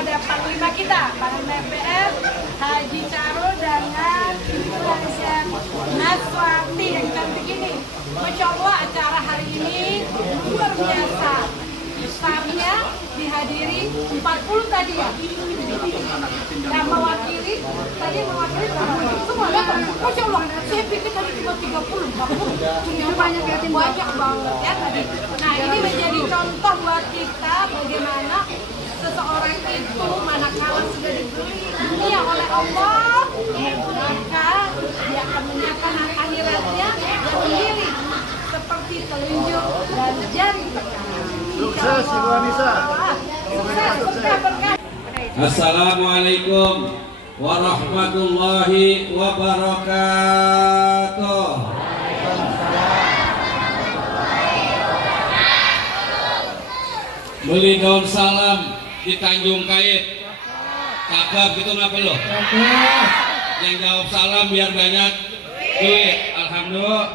kepada Panglima kita, Panglima MPR Haji Charul dengan Syekh Naswati yang cantik ini. Masya Allah, acara hari ini luar biasa. Besarnya dihadiri 40 tadi ya. Yang mewakili semua datang. Masya Allah, saya pikir tadi cuma 30, 40. Banyak banget ya tadi. Nah, ini menjadi contoh buat kita bagaimana seseorang itu manakala sudah diberi dunia oleh Allah, maka dia akan menyiapkan akhiratnya yang memilih seperti telunjuk dan jari tengah. Sukses Ibu Anissa. Sukses. Assalamualaikum warahmatullahi wabarakatuh. Beli daun salam di Tanjung Kait. Cakep gitu ngapa lo? Yang jawab salam biar banyak duit. Alhamdulillah.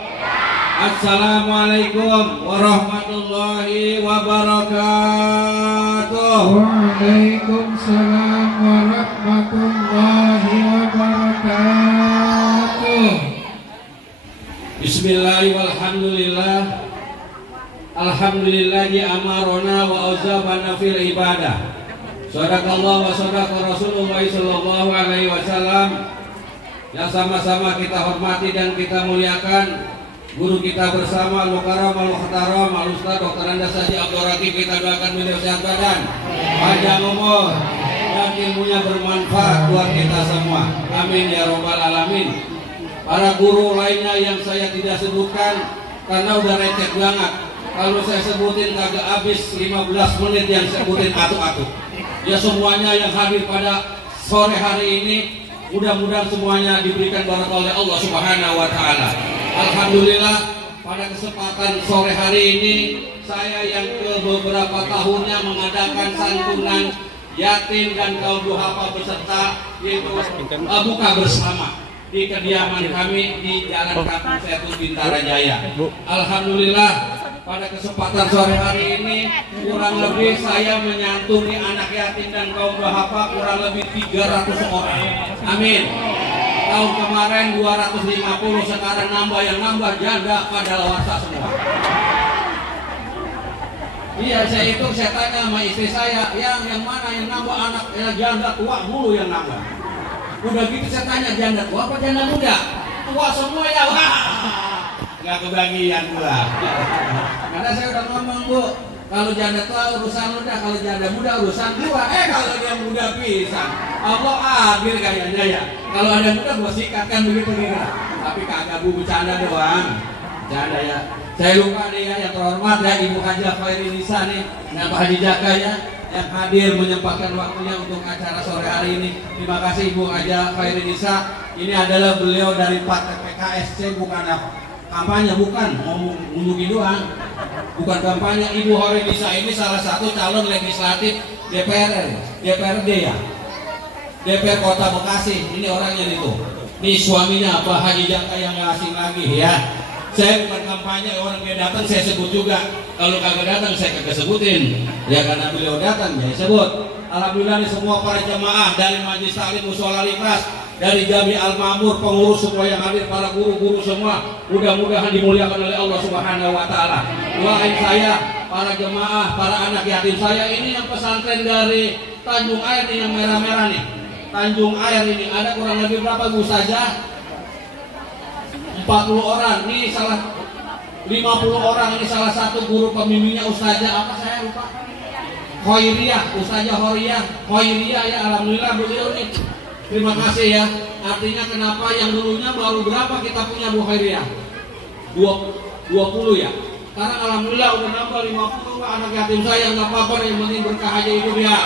Assalamualaikum warahmatullahi wabarakatuh. Waalaikumsalam warahmatullahi wabarakatuh. Bismillahirrahmanirrahim. Alhamdulillahi amarona wa auzabana fil ibadah. Shadakallah wa shadaqa Rasulullah sallallahu alaihi wasallam. Yang sama-sama kita hormati dan kita muliakan guru kita bersama Al-Mukarram Al-Muhtaram Al-Ustaz Dr. Andes Haji Abdul Rakib. Kita doakan beliau sehat badan, panjang umur, dan ilmunya bermanfaat buat kita semua. Amin ya robbal alamin. Para guru lainnya yang saya tidak sebutkan karena udah receh banget. Kalau saya sebutin kagak habis 15 menit yang sebutin atu-atu. Ya semuanya yang hadir pada sore hari ini, mudah-mudahan semuanya diberikan barakah oleh Allah Subhanahu wa taala. Alhamdulillah, pada kesempatan sore hari ini saya yang ke beberapa tahunnya mengadakan santunan yatim dan kaum duafa beserta yaitu buka bersama di kediaman kami di Jalan Kampung Setu Bintara Jaya. Alhamdulillah, pada kesempatan sore hari ini kurang lebih saya menyantuni anak yatim dan kaum duafa kurang lebih 300 orang. Amin. Tahun kemarin 250, sekarang nambah, yang nambah janda pada luarsa semua. Iya, saya tanya sama istri saya, yang mana yang nambah anak janda tua mulu yang nambah. Udah gitu saya tanya, janda tua apa janda muda? Tua semua ya. Wah, nggak kebagian pula. Karena saya udah ngomong, Bu, kalau janda tua urusan muda, kalau janda muda urusan tua. Kalau dia muda pisan, Allah adil kayaknya ya. Kalau ada muda gua sikatkan begitu nih. Tapi kagak, Bu, bercanda doang. Bercanda ya. Saya lupa nih ya, yang terhormat ya Ibu Haji Khairinisa nih, dan Pak Haji Jaka ya, yang hadir menyempatkan waktunya untuk acara sore hari ini. Terima kasih Ibu Haji Khairinisa. Ini adalah beliau dari Partai PKSC, bukan kampanye, bukan mau ngunjungi doang, bukan kampanye. Ibu Khairinisa ini salah satu calon legislatif DPRD ya, DPR Kota Bekasi. Ini orangnya itu. Ini suaminya Pak Haji Jaka yang nggak asing lagi ya. Saya bukan kampanye, orang dia datang saya sebut juga. Kalau kagak datang saya kagak sebutin. Ya karena beliau datang ya sebut. Alhamdulillah nih semua para jemaah dari Majelis Taklim Mushola Al-Ikhlas, dari Jami Al-Mamur, pengurus semua yang hadir, para guru-guru semua, mudah-mudahan dimuliakan oleh Allah Subhanahu wa taala. Doain saya, para jemaah, para anak yatim saya ini yang pesantren dari Tanjung Air nih, yang merah-merah nih. Tanjung Air ini ada kurang lebih berapa Bu Ustazah? 40 orang, ini 50 orang, ini salah satu guru pembimbingnya Ustazah apa saya lupa, Khairiyah, Ustazah Khairiyah ya. Alhamdulillah beliau nih, terima kasih ya. Artinya kenapa yang dulunya baru berapa kita punya Bu Khairiyah? 20 ya. Karena alhamdulillah udah nambah 50 anak yatim saya, nggak apa-apa, yang penting berkah aja hidup ya.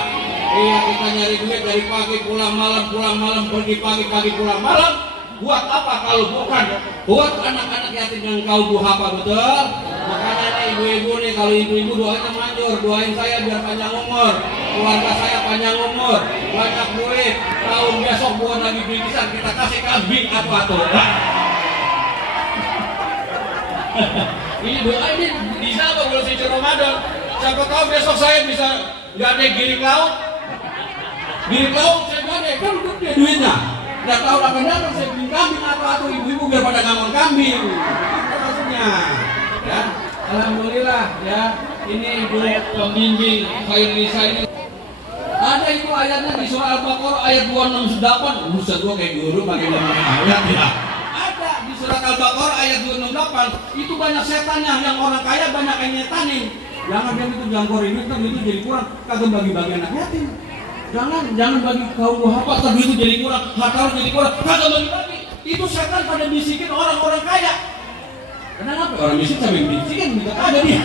Iya, kita nyari duit dari pagi pulang malam, pergi pagi pulang malam. Buat apa kalau bukan buat anak-anak yatim yang kau duafa, betul? Makanya nih ibu-ibu nih, kalau ibu-ibu doanya manjur, doain saya biar panjang umur, keluarga saya panjang umur, banyak duit, tahun besok buat lagi bingkisan kita kasih kambing atau ini doa ini bisa apa bulan suci Ramadan? Siapa tahu besok saya bisa nggak ada giring laut. Mirip kau saya gade kan gede duitnya. Nggak tahu lah kenapa saya beli kambing atau ibu-ibu biar pada ngamon kambing. Itu maksudnya. Ya, alhamdulillah ya. Ini ibu pembimbing Khairunisa ini. Ada itu ayatnya di surah Al-Baqarah ayat 268. Buset gua kayak guru pakai ayat ya. Ada di surah Al-Baqarah ayat 268. Itu banyak setannya, yang orang kaya banyak yang nyetanin. Jangan dia itu jangkor ini kan itu jadi kurang, kagak bagi-bagi anak yatim. Jangan bagi kaum duafa, tapi itu jadi kurang, harta jadi kurang, kagak bagi-bagi. Itu setan pada bisikin orang-orang kaya. Kenapa? Orang miskin sampai bisikin, minta kagak dia.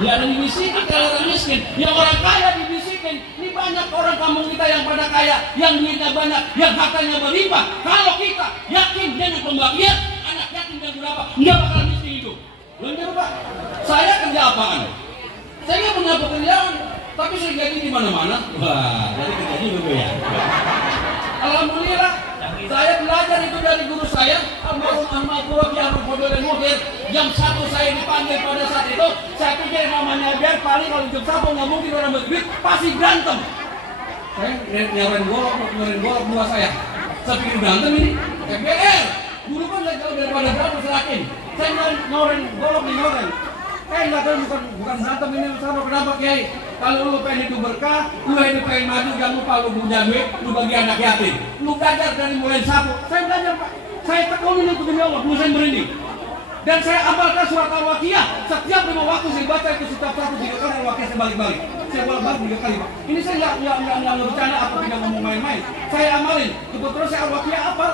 Nggak ada dibisikin kalau orang miskin, yang orang kaya dibisikin. Ini banyak orang kampung kita yang pada kaya, yang duitnya banyak, yang hartanya berlimpah. Kalau kita yakin dengan pembagian, anak yatim dan duafa nggak bakal miskin hidup. Benar Pak? Saya kerja apaan? Saya nggak punya pekerjaan, tapi saya gaji di mana-mana. Wah, jadi kerja juga ya. Alhamdulillah, saya belajar itu dari guru saya, almarhum Ahmad Qurabi Ahmad Fadil Muhir. Jam 1 saya dipanggil pada saat itu, saya pikir namanya biar paling kalau jam 1 nggak mungkin orang berduit, pasti berantem. Saya nyawarin golok dua saya. Saya pikir berantem ini, MBR. Dulu kan nggak jauh daripada berantem serakin. Saya nyawarin golok di nyawarin. Nggak tahu bukan berantem ini sama kenapa Kiai? Kalau lu pengen hidup berkah, lu hidup pengen maju, jangan lupa lu punya duit, lu bagi anak yatim. Lu belajar dari mulai sapu. Saya belajar Pak. Saya tekunin itu demi Allah, saya merinding. Dan saya amalkan surat Al-Waqiah. Setiap 5 waktu saya baca itu setiap 1-3 kali Al-Waqiah saya balik-balik. Saya bolak-balik 3 kali Pak. Ini saya nggak bercanda atau tidak ngomong main-main. Saya amalin. Kebetulan saya Al-Waqiah apal.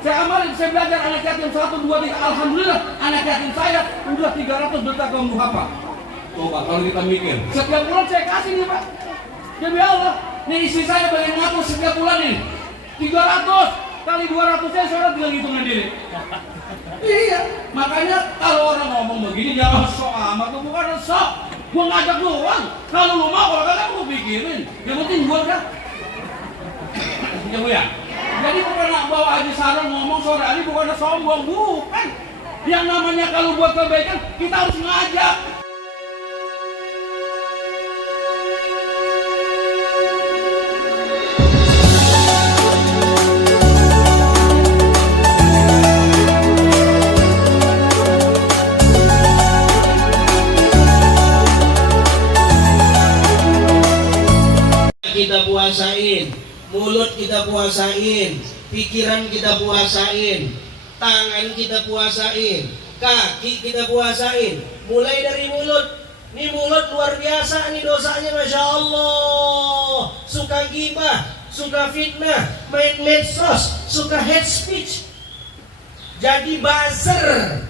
Saya amalin, saya belajar anak yatim 1, 2, 3. Alhamdulillah, anak yatim saya udah 300 juta kaum duafa. Coba kalau kita mikir, setiap bulan saya kasih nih Pak. Demi Allah, nih istri saya pengen ngatur setiap bulan nih 300 kali 200 saya tinggal hitungan diri. Iya, makanya kalau orang ngomong begini jangan sok amat, bukan sok. Gua ngajak doang. Kalau lu mau, kalau kagak gua pikirin. Yang penting gua dah. Ya Bu ya. Jadi bukan bawa Haji Sarung ngomong sore hari bukan sombong, bukan. Yang namanya kalau buat kebaikan kita harus ngajak. Kita puasain, mulut kita puasain, pikiran kita puasain, tangan kita puasain, kaki kita puasain. Mulai dari mulut. Ini mulut luar biasa nih dosanya, Masya Allah. Suka gibah, suka fitnah, main medsos, suka hate speech, jadi buzzer.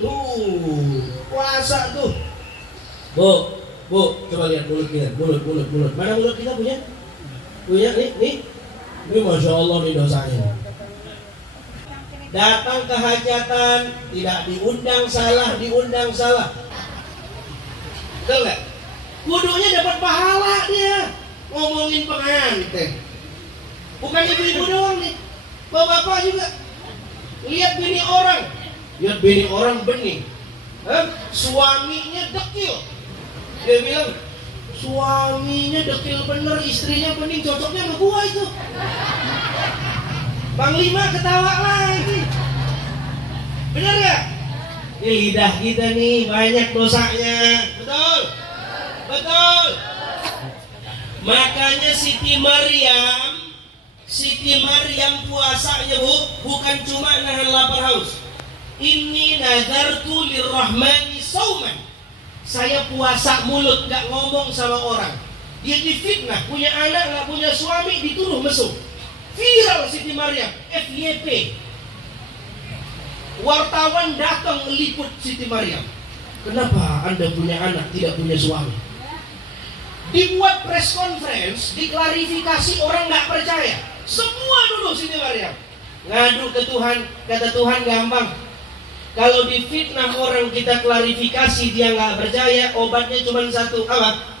Tuh, puasa tuh. Bu, coba lihat mulut kita, mulut. Mana mulut kita punya? Punya nih. Ini Masya Allah nih dosanya. Datang ke hajatan, tidak diundang salah. Betul nggak? Kudunya dapat pahala dia. Ngomongin pengantin. Bukan ibu-ibu doang nih, bapak-bapak juga. Lihat bini orang bening. Suaminya dekil. Dia bilang, suaminya dekil bener, istrinya bening, cocoknya sama gua itu. Panglima ketawa lagi. Bener gak? Ini lidah kita nih banyak dosanya. Betul. Makanya Siti Maryam puasanya bukan cuma nahan lapar haus. Inni nazartu lirrahmani sauman. Saya puasa mulut, gak ngomong sama orang. Dia difitnah, punya anak, gak punya suami, dituduh mesum. Viral Siti Maryam, FYP. Wartawan datang meliput Siti Maryam. Kenapa Anda punya anak, tidak punya suami? Dibuat press conference, diklarifikasi, orang gak percaya. Semua dulu Siti Maryam. Ngadu ke Tuhan, kata Tuhan gampang. Kalau difitnah orang kita klarifikasi dia nggak percaya, obatnya cuma satu, apa?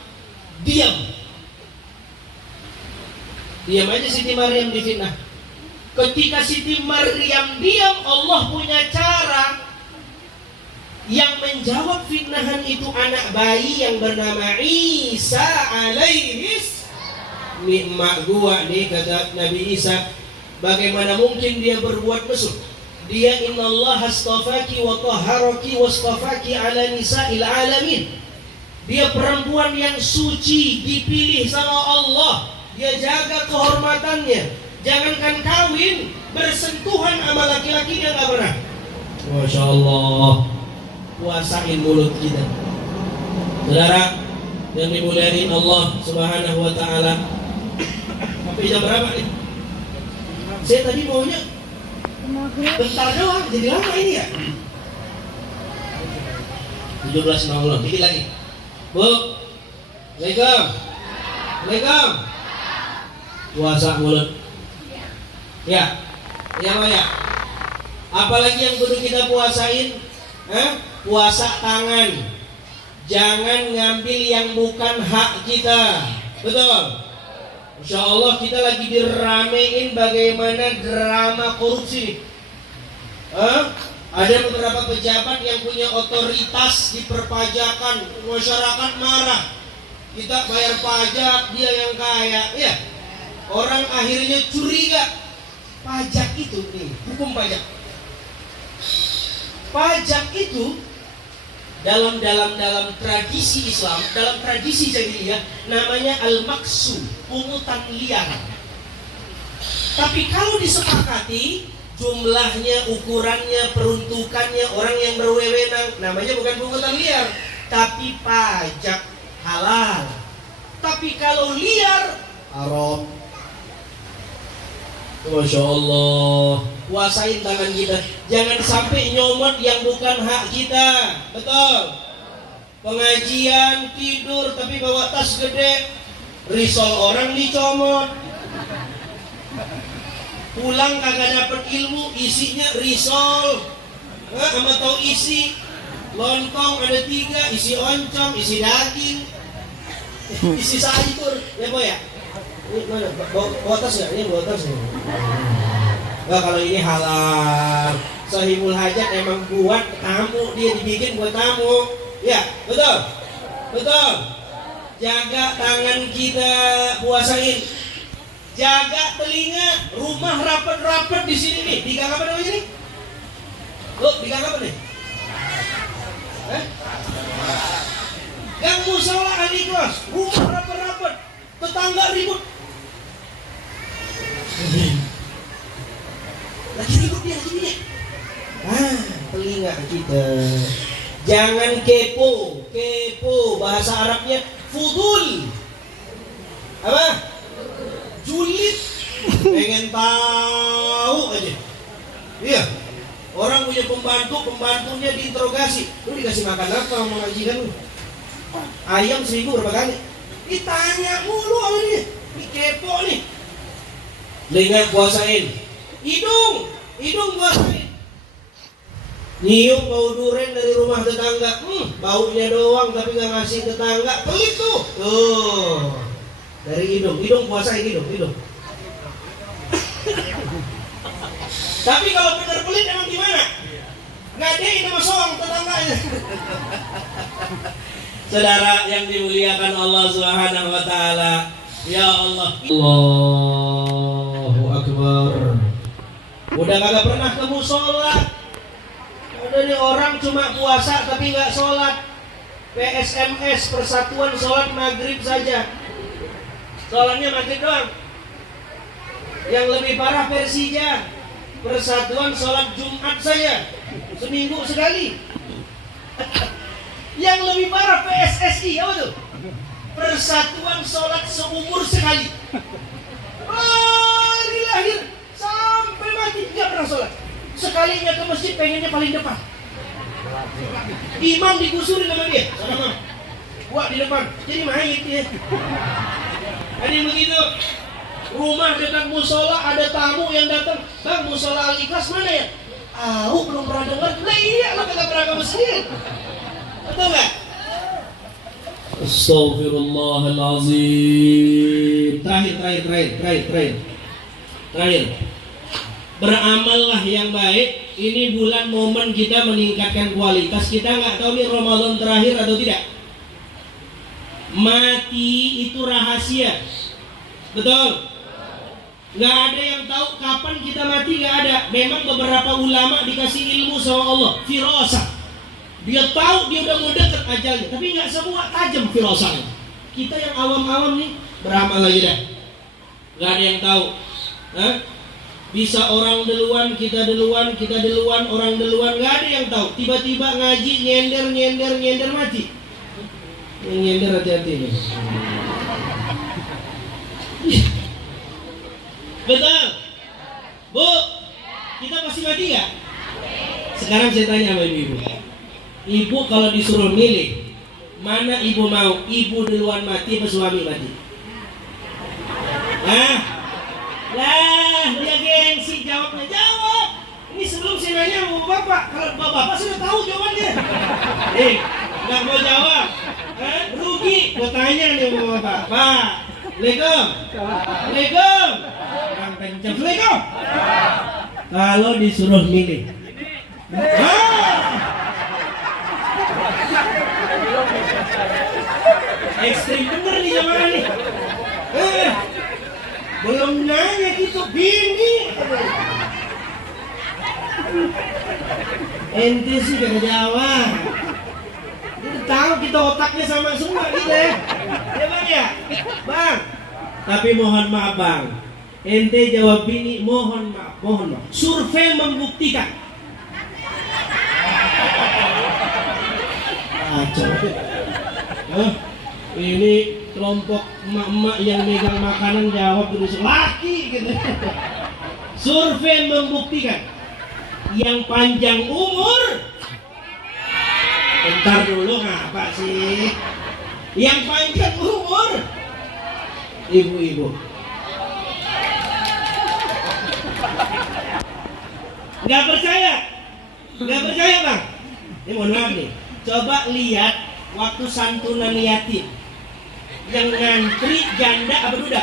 Diam aja. Siti Maryam difitnah. Ketika Siti Maryam diam, Allah punya cara. Yang menjawab fitnahan itu anak bayi yang bernama Isa alaihis. nih emak gua nih, kata Nabi Isa, bagaimana mungkin dia berbuat mesum? Dia innallaha astafaki wa tahharaki wastafaki ala nisa'il alamin. Dia perempuan yang suci, dipilih sama Allah. Dia jaga kehormatannya. Jangankan kawin, bersentuhan sama laki-laki dia nggak pernah. Masya Allah. Puasain mulut kita. Saudara yang dimuliakan Allah Subhanahu wa taala. Sampai jam berapa nih? Saya tadi maunya bentar doang, jadi lama ini ya. 17.00, dikit lagi. Bu, Assalamualaikum. Assalamualaikum. Puasa mulut. Ya, ya mau ya. Apalagi yang kudu kita puasain? Puasa tangan. Jangan ngambil yang bukan hak kita. Betul. Insya Allah kita lagi diramein bagaimana drama korupsi. Ada beberapa pejabat yang punya otoritas di perpajakan, masyarakat marah. Kita bayar pajak, dia yang kaya, ya. Orang akhirnya curiga. Pajak itu nih, hukum pajak. Pajak itu dalam tradisi Islam, dalam tradisi jahiliyah namanya al-maksu, pungutan liar. Tapi kalau disepakati jumlahnya, ukurannya, peruntukannya, orang yang berwenang, namanya bukan pungutan liar, tapi pajak halal. Tapi kalau liar, haram. Masya Allah. Kuasain tangan kita. Jangan sampai nyomot yang bukan hak kita. Betul. Pengajian, tidur, tapi bawa tas gede, risol orang dicomot. Pulang kagak dapet ilmu, isinya risol. Sama tau isi lontong ada 3, isi oncom, isi daging, isi sayur. Ya boy ya. Ini mana? Bawa tas nggak? Ini bawa tas nih. Nggak, kalau ini halal. Sahibul hajat emang buat tamu, dia dibikin buat tamu. Ya, betul, betul. Jaga tangan kita, puasain. Jaga telinga, rumah rapet-rapet di sini nih. Di gang apa namanya nih? Di gang apa nih? Gang musola Anikos, rumah rapet-rapet, tetangga ribut. Lagi ribut dia. Telinga kita. Jangan kepo. Kepo bahasa Arabnya fudul. Apa? Julid. Pengen tahu aja. Iya. Orang punya pembantunya diinterogasi. Lu dikasih makan apa sama majikan lu? Ayam 1000 berapa kali? Ditanya mulu sama dia. Ini kepo nih. Telinga puasain. Hidung puasain. Nyium bau duren dari rumah tetangga. Baunya doang tapi gak ngasih tetangga. Pelit tuh. Tuh. Dari hidung puasain hidung. Tapi kalau bener pelit emang gimana? Ngadein sama soang tetangganya. Saudara yang dimuliakan Allah Subhanahu wa taala. Ya Allah. Allahu Akbar. Udah kagak pernah ke mushola. Udah nih orang cuma puasa tapi nggak sholat. PSMS, Persatuan Sholat Maghrib saja. Sholatnya maghrib doang. Yang lebih parah Persija, Persatuan Sholat Jumat saja, seminggu sekali. Yang lebih parah PSSI, apa tuh? Persatuan Sholat Seumur Sekali. Dari lahir sampai mati nggak pernah sholat. Sekalinya ke masjid pengennya paling depan. Imam digusurin sama dia. Sama gua di depan. Jadi mayit dia. Ada yang begitu. Rumah dekat musola ada tamu yang datang. Bang, musola Al-Ikhlas mana ya? Belum pernah dengar. Nah iya, lo kagak pernah ke masjid. Betul nggak? Astaghfirullahalazim. Terakhir. Beramallah yang baik. Ini bulan momen kita meningkatkan kualitas. Kita nggak tahu nih Ramadan terakhir atau tidak. Mati itu rahasia. Betul? Nggak ada yang tahu kapan kita mati, nggak ada. Memang beberapa ulama dikasih ilmu sama Allah, firasah. Dia tahu dia udah mau dekat ajalnya, tapi nggak semua tajam firasahnya. Kita yang awam-awam nih beramal lagi dah. Nggak ada yang tahu. Hah? Bisa orang duluan, kita duluan, orang duluan, nggak ada yang tahu. Tiba-tiba ngaji nyender mati. Yang nyender hati-hati nih. Betul? Bu, kita pasti mati nggak? Sekarang saya tanya sama ibu. Ibu kalau disuruh milih, mana ibu mau? Ibu duluan mati atau suami mati? Hah? Lah, dia gengsi jawabnya. Jawab. Ini sebelum saya nanya sama bapak. Kalau bapak sudah tahu jawabannya. Nggak mau jawab. Hah? Rugi. Gue tanya nih sama bapak. Pak, Assalamualaikum. Orang kencang. Assalamualaikum. Kalau disuruh milih. Ekstrim bener nih jamaah nih. Belum nanya gitu, bini. Ente sih gak jawab. Udah tahu kita otaknya sama semua gitu ya. Ya bang ya? Bang. Tapi mohon maaf bang. Ente jawab bini, mohon maaf. Survei membuktikan. Ini kelompok emak-emak yang megang makanan jawab terus laki gitu. Survei membuktikan yang panjang umur. Bentar dulu ngapa sih? Yang panjang umur ibu-ibu. Nggak percaya bang? Ini mohon maaf nih. Coba lihat waktu santunan yatim. Yang ngantri janda apa duda?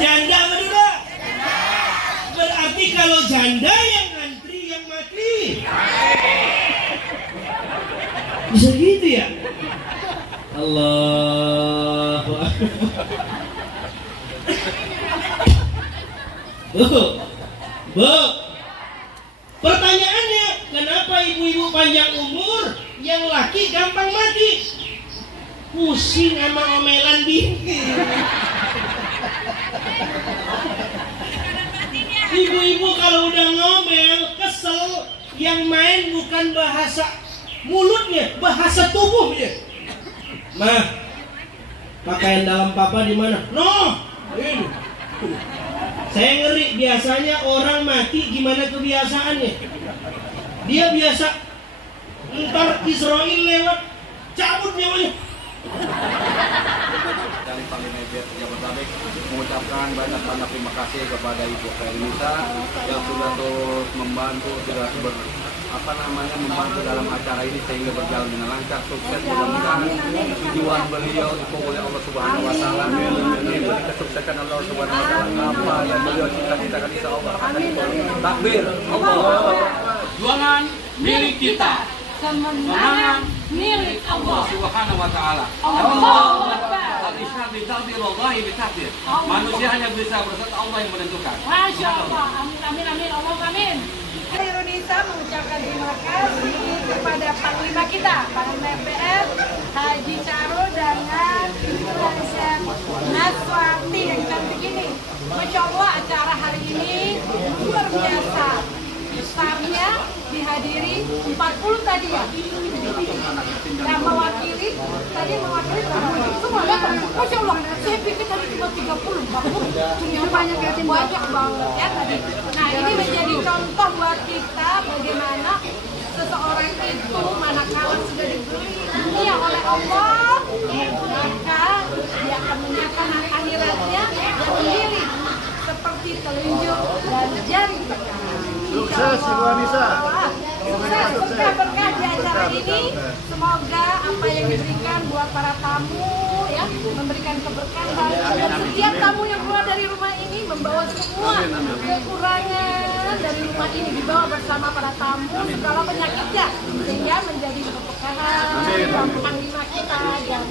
Janda apa duda? Berarti kalau janda yang ngantri yang mati. Bisa gitu ya? Allahu Akbar. Bu, pertanyaannya, kenapa ibu-ibu panjang umur, yang laki gampang mati? Pusing sama omelan bini. Ibu-ibu kalau udah ngomel, kesel, yang main bukan bahasa mulutnya, bahasa tubuhnya. Mah, pakaian dalam papa di mana? No, ini. Saya ngeri, biasanya orang mati gimana kebiasaannya? Dia biasa ntar Israel lewat, cabut nyawanya. Dari Panglima Jabodetabek mengucapkan banyak terima kasih kepada Ibu Khairunisa yang sudah terus membantu, membantu dalam acara ini sehingga berjalan dengan lancar, sukses. Mudah-mudahan tujuan beliau dipukul oleh Allah Subhanahu Wa Taala, diberi kesuksesan Allah Subhanahu Wa Taala. Apa yang beliau cita-citakan insya Allah akan dipenuhi. Takbir, Allah. Juangan milik kita, kemenangan milik Allah Subhanahu Wa Taala. Allahu Akbar. Al-Islam bitakdir, Allah bitakdir. Manusia hanya bisa bersatu, Allah yang menentukan. Masya Allah. Amin, amin, Allah amin. Indonesia mengucapkan terima kasih kepada Panglima kita, Panglima FPF, Haji Caro dengan Chef Naswati yang cantik ini. Masya Allah, acara hari ini luar biasa besarnya, dihadiri 40 tadi ya. Dan mewakili semua datang. Masya Allah, saya pikir tadi cuma 30, 40. Cuma banyak banget ya tadi. Nah, ini menjadi contoh buat kita bagaimana seseorang itu manakala sudah diberi dunia oleh Allah, maka dia akan menyatakan akhiratnya yang sendiri seperti telunjuk dan jari perkara. Sukses Ibu Anissa. Sukses, berkah di acara ini. Semoga apa yang diberikan buat para tamu ya, memberikan keberkahan, dan setiap tamu yang keluar dari rumah ini membawa semua kekurangan dari rumah ini, dibawa bersama para tamu segala penyakitnya, sehingga menjadi sehat, Amin. panglima kita, jangan